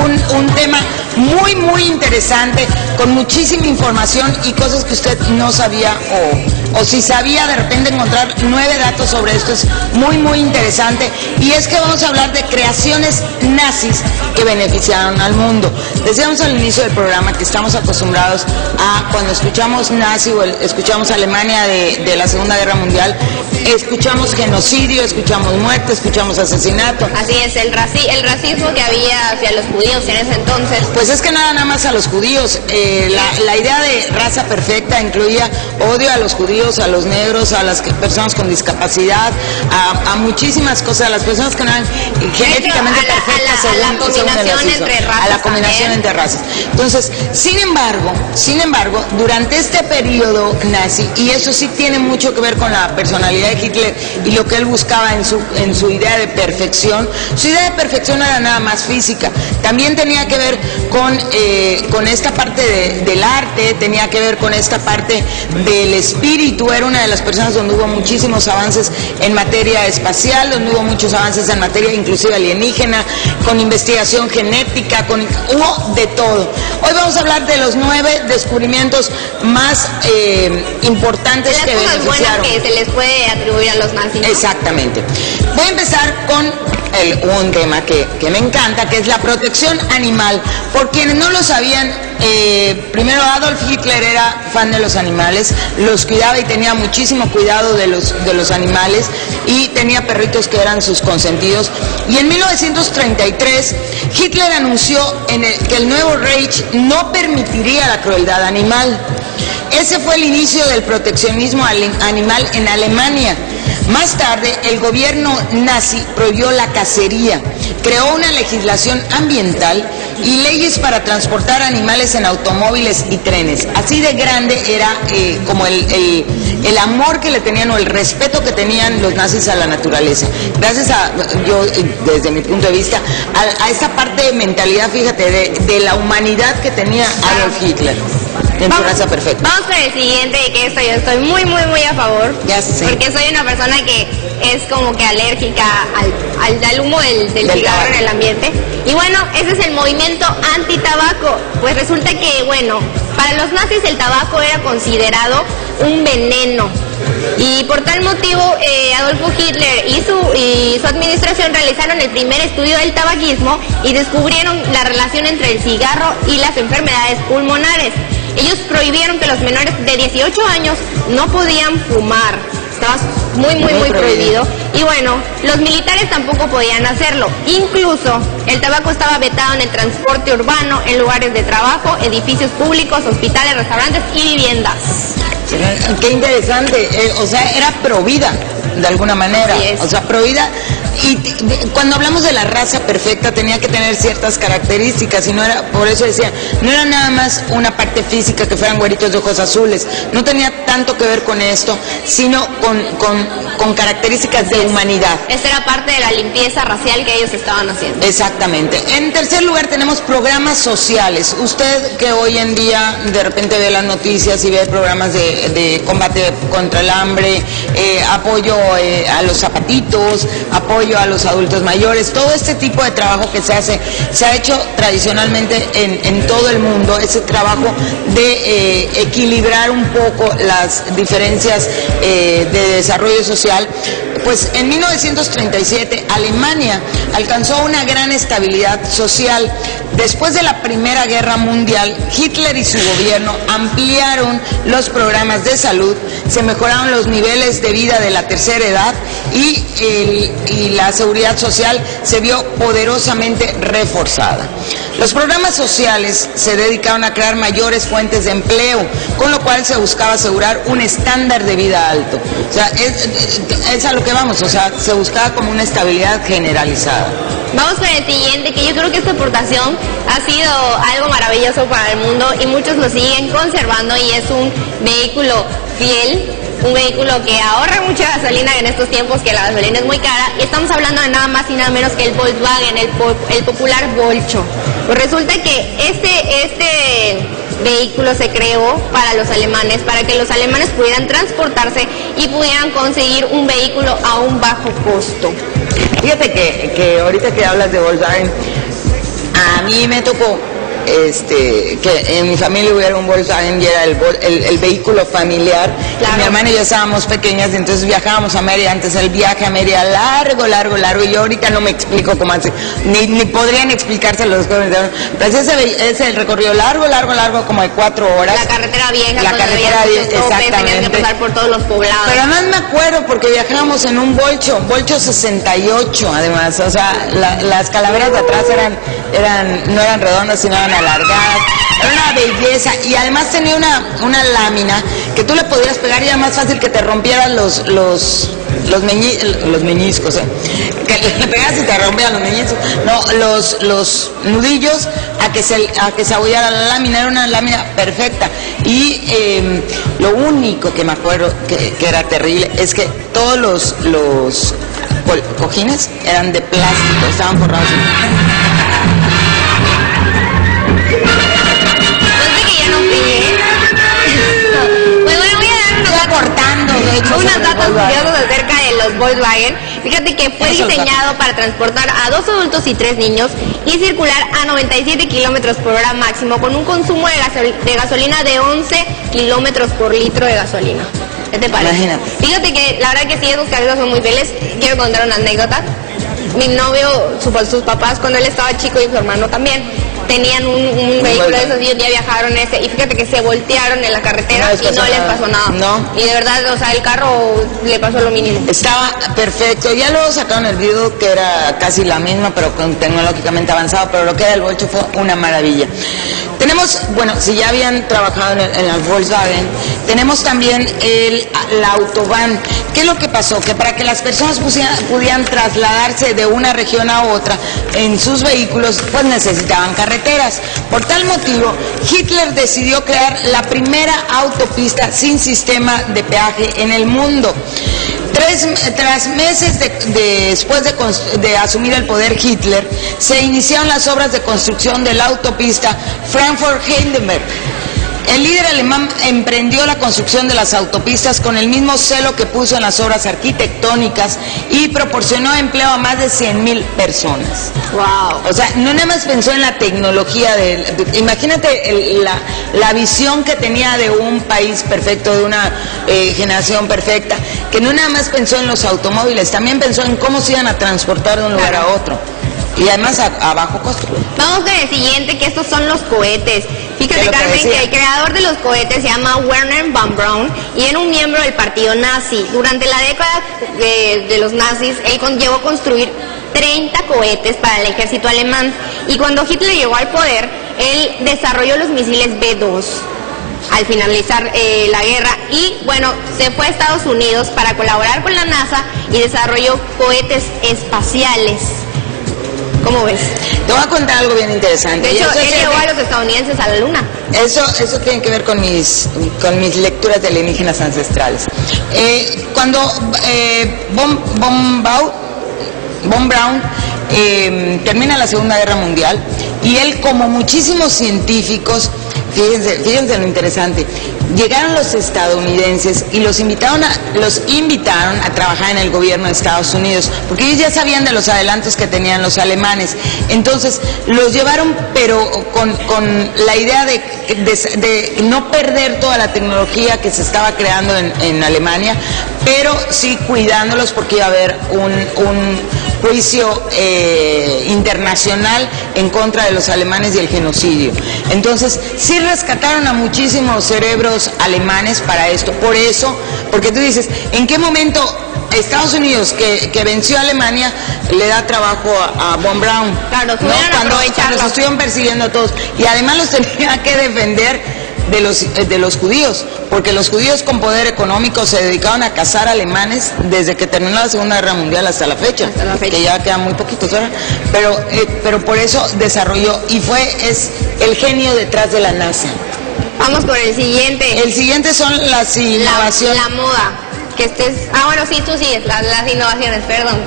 un tema muy interesante, con muchísima información y cosas que usted no sabía o si sabía, de repente encontrar 9 datos sobre esto es muy interesante. Y es que vamos a hablar de creaciones nazis que beneficiaron al mundo. Decíamos al inicio del programa que estamos acostumbrados a, cuando escuchamos nazi o escuchamos Alemania de la Segunda Guerra Mundial, escuchamos genocidio, escuchamos muerte, escuchamos asesinato. Así es, el racismo que había hacia los judíos en ese entonces. Pues es que nada más a los judíos. La idea de raza perfecta incluía odio a los judíos, a los negros, a las personas con discapacidad, a muchísimas cosas, a las personas que no eran genéticamente perfectas, a la combinación entre razas. A la combinación entre razas. Entonces, sin embargo, durante este periodo nazi, y eso sí tiene mucho que ver con la personalidad de Hitler y lo que él buscaba en su idea de perfección, su idea de perfección era nada más física, también tenía que ver con esta parte del arte, tenía que ver con esta parte del espíritu. Era una de las personas donde hubo muchísimos avances en materia espacial, donde hubo muchos avances en materia inclusive alienígena, con investigación genética, hubo de todo. Hoy vamos a hablar de los 9 descubrimientos más importantes que beneficiaron. Las cosas buenas que se les puede atribuir a los nazis, ¿no? Exactamente. Voy a empezar con un tema que me encanta, que es la protección animal. Por quienes no lo sabían, primero Adolf Hitler era fan de los animales, los cuidaba y tenía muchísimo cuidado de los animales, y tenía perritos que eran sus consentidos. Y en 1933 Hitler anunció que el nuevo Reich no permitiría la crueldad animal. Ese fue el inicio del proteccionismo animal en Alemania. Más tarde, el gobierno nazi prohibió la cacería, creó una legislación ambiental y leyes para transportar animales en automóviles y trenes. Así de grande era como el amor que le tenían, o el respeto que tenían los nazis a la naturaleza. Gracias yo desde mi punto de vista, a esta parte de mentalidad, fíjate, de la humanidad que tenía Adolf Hitler. En su raza perfecta. Vamos con el siguiente, que esto yo estoy muy a favor. Ya sé. Porque soy una persona que es como que alérgica al humo del cigarro en el ambiente. Y bueno, ese es el movimiento anti-tabaco. Pues resulta que, bueno, para los nazis el tabaco era considerado un veneno. Y por tal motivo, Adolfo Hitler y su administración realizaron el primer estudio del tabaquismo y descubrieron la relación entre el cigarro y las enfermedades pulmonares. Ellos prohibieron que los menores de 18 años no podían fumar. Estaba muy prohibido. Y bueno, los militares tampoco podían hacerlo. Incluso el tabaco estaba vetado en el transporte urbano, en lugares de trabajo, edificios públicos, hospitales, restaurantes y viviendas. Qué interesante. O sea, era prohibida de alguna manera. O sea, prohibida. Y cuando hablamos de la raza perfecta tenía que tener ciertas características, y no era, por eso decía, no era nada más una parte física, que fueran güeritos de ojos azules, no tenía tanto que ver con esto, sino con características de humanidad. Esta era parte de la limpieza racial que ellos estaban haciendo. Exactamente. En tercer lugar tenemos programas sociales. Usted que hoy en día de repente ve las noticias y ve programas de combate contra el hambre, apoyo a los zapatitos, apoyo a los adultos mayores, todo este tipo de trabajo que se ha hecho tradicionalmente en todo el mundo, ese trabajo de equilibrar un poco las diferencias de desarrollo social. Pues en 1937 Alemania alcanzó una gran estabilidad social. Después de la Primera Guerra Mundial, Hitler y su gobierno ampliaron los programas de salud, se mejoraron los niveles de vida de la tercera edad y la seguridad social se vio poderosamente reforzada. Los programas sociales se dedicaron a crear mayores fuentes de empleo, con lo cual se buscaba asegurar un estándar de vida alto. O sea, es a lo que vamos, o sea, se buscaba como una estabilidad generalizada. Vamos con el siguiente, que yo creo que esta aportación ha sido algo maravilloso para el mundo y muchos lo siguen conservando, y es un vehículo fiel, un vehículo que ahorra mucha gasolina en estos tiempos que la gasolina es muy cara, y estamos hablando de nada más y nada menos que el Volkswagen, el popular Bolcho. Pues resulta que este vehículo se creó para los alemanes, para que los alemanes pudieran transportarse y pudieran conseguir un vehículo a un bajo costo. Fíjate que ahorita que hablas de Volkswagen, A mí me tocó que en mi familia hubiera un Volkswagen y era el vehículo familiar. Claro. Mi hermana y yo estábamos pequeñas y entonces viajábamos a Mérida. Antes el viaje a Mérida largo, y yo ahorita no me explico cómo hace, ni podrían explicárselo los jóvenes. Pero ese el recorrido largo, como de 4 horas. La carretera vieja, la carretera vieja, exactamente. Tenían que pasar por todos los poblados. Pero además me acuerdo porque viajábamos en un Volcho 68 además, o sea, las calaveras de atrás no eran redondas, sino eran alargadas, era una belleza y además tenía una lámina que tú le podías pegar y era más fácil que te rompieran los meñiscos, que le pegas y te rompían los meñiscos, no, los nudillos a que se abollara la lámina, era una lámina perfecta y lo único que me acuerdo que era terrible es que todos los cojines eran de plástico, estaban forrados en... Unos datos curiosos acerca de los Volkswagen. Fíjate que fue diseñado para transportar a 2 adultos y 3 niños y circular a 97 kilómetros por hora máximo con un consumo de gasolina de 11 kilómetros por litro de gasolina. ¿Qué te parece? Imagínate. Fíjate que la verdad que sí, esos carros son muy fieles. Quiero contar una anécdota. Mi novio, sus papás, cuando él estaba chico y su hermano también, tenían un vehículo de esos y un día viajaron y fíjate que se voltearon en la carretera y no les pasó nada. No. Y de verdad, o sea, el carro le pasó lo mínimo. Estaba perfecto. Ya luego sacaron el video que era casi la misma, pero tecnológicamente avanzado, pero lo que era el Volcho fue una maravilla. Tenemos, bueno, si ya habían trabajado en la Volkswagen, tenemos también la Autobahn. ¿Qué es lo que pasó? Que para que las personas pudieran trasladarse de una región a otra en sus vehículos, pues necesitaban carreteras. Por tal motivo, Hitler decidió crear la primera autopista sin sistema de peaje en el mundo. Tras meses después de asumir el poder Hitler, se iniciaron las obras de construcción de la autopista Frankfurt-Heidelberg. El líder alemán emprendió la construcción de las autopistas con el mismo celo que puso en las obras arquitectónicas y proporcionó empleo a más de 100,000 personas. Wow. O sea, no nada más pensó en la tecnología imagínate la visión que tenía de un país perfecto, de una generación perfecta, que no nada más pensó en los automóviles, también pensó en cómo se iban a transportar de un lugar a otro. Y además a bajo costo. Vamos con el siguiente, que estos son los cohetes. Fíjate, Carmen, que el creador de los cohetes se llama Werner von Braun y era un miembro del partido nazi. Durante la década de los nazis, él llevó a construir 30 cohetes para el ejército alemán. Y cuando Hitler llegó al poder, él desarrolló los misiles B-2 al finalizar la guerra y bueno, se fue a Estados Unidos para colaborar con la NASA y desarrolló cohetes espaciales. ¿Cómo ves? Te voy a contar algo bien interesante. De hecho, él llevó a los estadounidenses a la luna. Eso tiene que ver con mis lecturas de alienígenas ancestrales. Cuando von Braun termina la Segunda Guerra Mundial y él, como muchísimos científicos, fíjense lo interesante, llegaron los estadounidenses y los invitaron a trabajar en el gobierno de Estados Unidos, porque ellos ya sabían de los adelantos que tenían los alemanes. Entonces los llevaron, pero con la idea de no perder toda la tecnología que se estaba creando en Alemania, pero sí cuidándolos, porque iba a haber un juicio internacional en contra de los alemanes y el genocidio. Entonces sí rescataron a muchísimos cerebros alemanes para esto. Por eso, porque tú dices, ¿en qué momento Estados Unidos, que venció a Alemania, le da trabajo a von Braun? Claro, ¿no? Cuando los estuvieron persiguiendo a todos. Y además los tenía que defender de los judíos, porque los judíos con poder económico se dedicaban a cazar alemanes desde que terminó la Segunda Guerra Mundial hasta la fecha. Que ya quedan muy poquitos, ¿verdad? Pero por eso desarrolló, y es el genio detrás de la NASA. Vamos con el siguiente. El siguiente son las innovaciones. La moda. Bueno, sí, tú sigues, las innovaciones, perdón.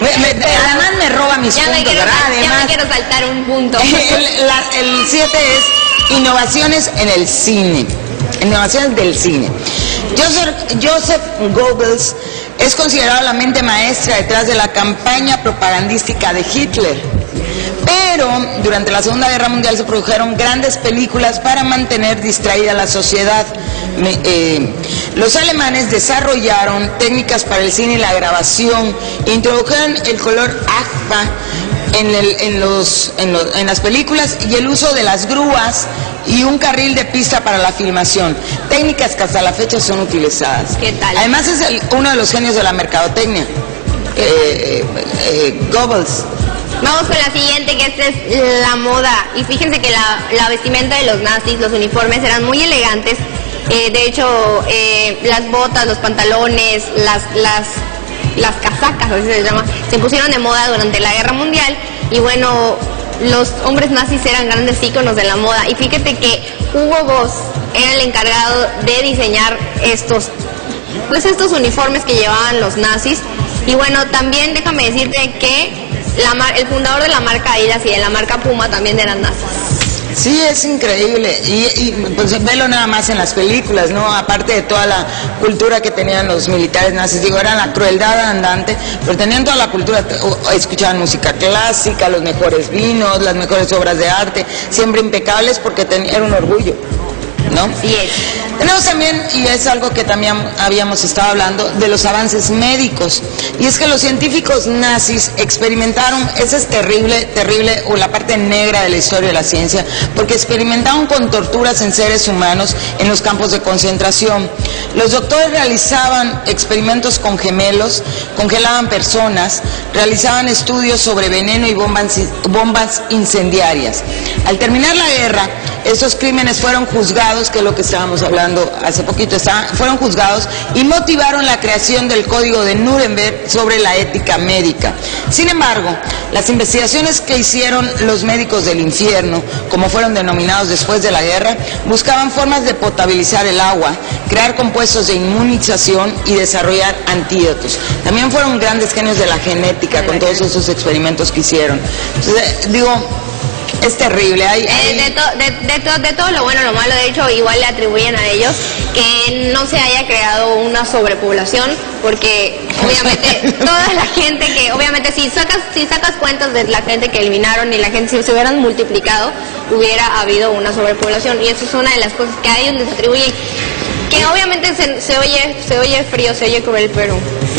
Además me roba mis puntos, ¿verdad? Además, ya me quiero saltar un punto. El 7 es innovaciones en el cine. Innovaciones del cine. Joseph Goebbels es considerado la mente maestra detrás de la campaña propagandística de Hitler. Pero durante la Segunda Guerra Mundial se produjeron grandes películas para mantener distraída a la sociedad. Los alemanes desarrollaron técnicas para el cine y la grabación, introdujeron el color agfa en las películas y el uso de las grúas y un carril de pista para la filmación, técnicas que hasta la fecha son utilizadas. ¿Qué tal? Además es uno de los genios de la mercadotecnia, Goebbels. Vamos con la siguiente, que esta es la moda. Y fíjense que la vestimenta de los nazis, los uniformes eran muy elegantes. De hecho, las botas, los pantalones, las casacas, así se llama, se pusieron de moda durante la Guerra Mundial. Y bueno, los hombres nazis eran grandes íconos de la moda. Y fíjate que Hugo Boss era el encargado de diseñar estos uniformes que llevaban los nazis. Y bueno, también déjame decirte que el fundador de la marca Adidas y de la marca Puma también eran nazis. Sí, es increíble, y pues velo nada más en las películas, ¿no? Aparte de toda la cultura que tenían los militares nazis, digo, eran la crueldad andante, pero tenían toda la cultura, escuchaban música clásica, los mejores vinos, las mejores obras de arte, siempre impecables porque era un orgullo, ¿no? Sí es. Tenemos también, y es algo que también habíamos estado hablando, de los avances médicos. Y es que los científicos nazis experimentaron, esa es terrible, o la parte negra de la historia de la ciencia, porque experimentaron con torturas en seres humanos en los campos de concentración. Los doctores realizaban experimentos con gemelos, congelaban personas, realizaban estudios sobre veneno y bombas incendiarias. Al terminar la guerra, estos crímenes fueron juzgados, que es lo que estábamos hablando hace poquito, fueron juzgados y motivaron la creación del Código de Nuremberg sobre la ética médica. Sin embargo, las investigaciones que hicieron los médicos del infierno, como fueron denominados después de la guerra, buscaban formas de potabilizar el agua, crear compuestos de inmunización y desarrollar antídotos. También fueron grandes genios de la genética con todos esos experimentos que hicieron. Entonces, digo, es terrible. De todo lo bueno, lo malo, de hecho, igual le atribuyen a ellos que no se haya creado una sobrepoblación, porque obviamente toda la gente que, obviamente si sacas cuentas de la gente que eliminaron y la gente, si se hubieran multiplicado, hubiera habido una sobrepoblación, y eso es una de las cosas que a ellos les atribuyen, que obviamente se oye frío, se oye cruel, pero...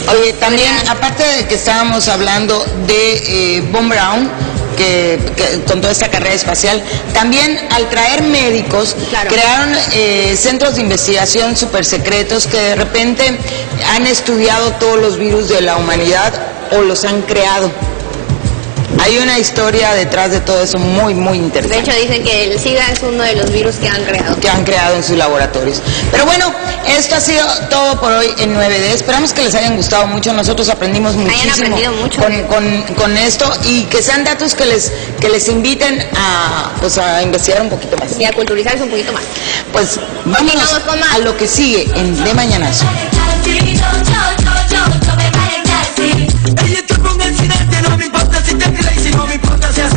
Oye, también, aparte de que estábamos hablando de Von Braun, que con toda esta carrera espacial, también al traer médicos, claro, crearon centros de investigación súper secretos que de repente han estudiado todos los virus de la humanidad o los han creado. Hay una historia detrás de todo eso muy, muy interesante. De hecho, dicen que el SIDA es uno de los virus que han creado. Que han creado en sus laboratorios. Pero bueno, esto ha sido todo por hoy en 9D. Esperamos que les hayan gustado mucho. Nosotros aprendimos muchísimo con esto, y que sean datos que les inviten a investigar un poquito más. Y a culturizarse un poquito más. Pues vámonos a lo que sigue en De Mañanazo.